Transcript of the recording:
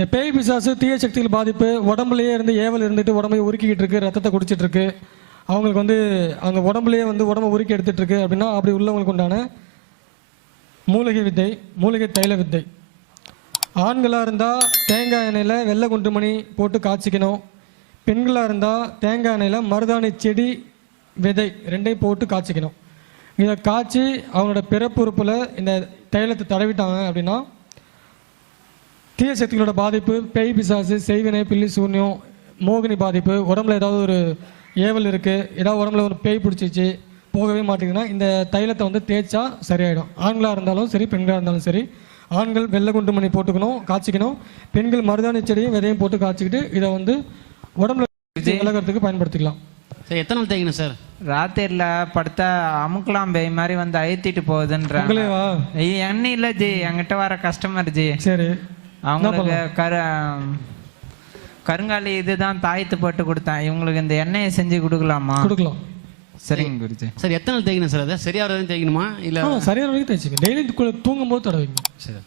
இந்த பேய் பிசாசு தீய சக்திகள் பாதிப்பு உடம்புலயே இருந்து ஏவல் இருந்துட்டு உடம்பை உருக்கிக்கிட்டு இருக்கு, ரத்தத்தை குடிச்சிட்டு இருக்கு, அவங்களுக்கு வந்து அவங்க உடம்புலயே வந்து உடம்பை உருக்கி எடுத்துட்டு இருக்கு அப்படின்னா அப்படி உள்ளவங்களுக்கு உண்டான மூலிகை வித்தை, மூலிகை தைல வித்தை. ஆண்களாக இருந்தால் தேங்காய் எண்ணெயில் வெள்ளை குண்டுமணி போட்டு காய்ச்சிக்கணும். பெண்களாக இருந்தால் தேங்காய் எண்ணெயில் மருதாணி செடி விதை ரெண்டையும் போட்டு காய்ச்சிக்கணும். இதை காய்ச்சி அவங்களோட பிறப்புறுப்பில் இந்த தைலத்தை தடவிட்டாங்க அப்படின்னா தீய சக்திகளோட பாதிப்பு, பேய் பிசாசு, செய்வினை, பில்லி சூன்யம், மோகினி பாதிப்பு, உடம்புல ஏதாவது ஒரு ஏவல் இருக்குது, ஏதாவது உடம்புல ஒரு பேய் பிடிச்சிச்சு போகவே மாட்டேங்குதுன்னா இந்த தைலத்தை வந்து தேய்ச்சா சரியாயிடும். ஆண்களாக இருந்தாலும் சரி, பெண்களாக இருந்தாலும் சரி. ஆண்கள் வெள்ளை குண்டு மணி போட்டுக்கணும், காய்ச்சிக்கணும். பெண்கள் மருதாணி செடியும் விதையும் போட்டு காய்ச்சிக்கிட்டு இதை வந்து உடம்புல விலகிறதுக்கு பயன்படுத்திக்கலாம். சார் எத்தனை நாள் தேய்க்கணும் சார்? ராத்திரில படுத்தா அமுக்கலாம் பேய் மாதிரி வந்து அழுத்திட்டு போகுதுன்றாங்க. எண்ணெய் இல்லை ஜி, என்கிட்ட வர கஸ்டமர் ஜி. சரி, அவங்களுக்கு கருங்காலி இதுதான் தாயத்து போட்டு கொடுத்தேன். இவங்களுக்கு இந்த எண்ணெயை செஞ்சு கொடுக்கலாமா? கொடுக்கலாம். சரிங்க குருஜி. சார் எத்தனை நாள் தேய்க்கணும் சார்? அதை சரியாக தேய்க்கணுமா இல்லை சரியான வரைக்கும் தேய்ச்சிங்க. டெய்லி தூங்கும் போது தடவைங்க. சரி.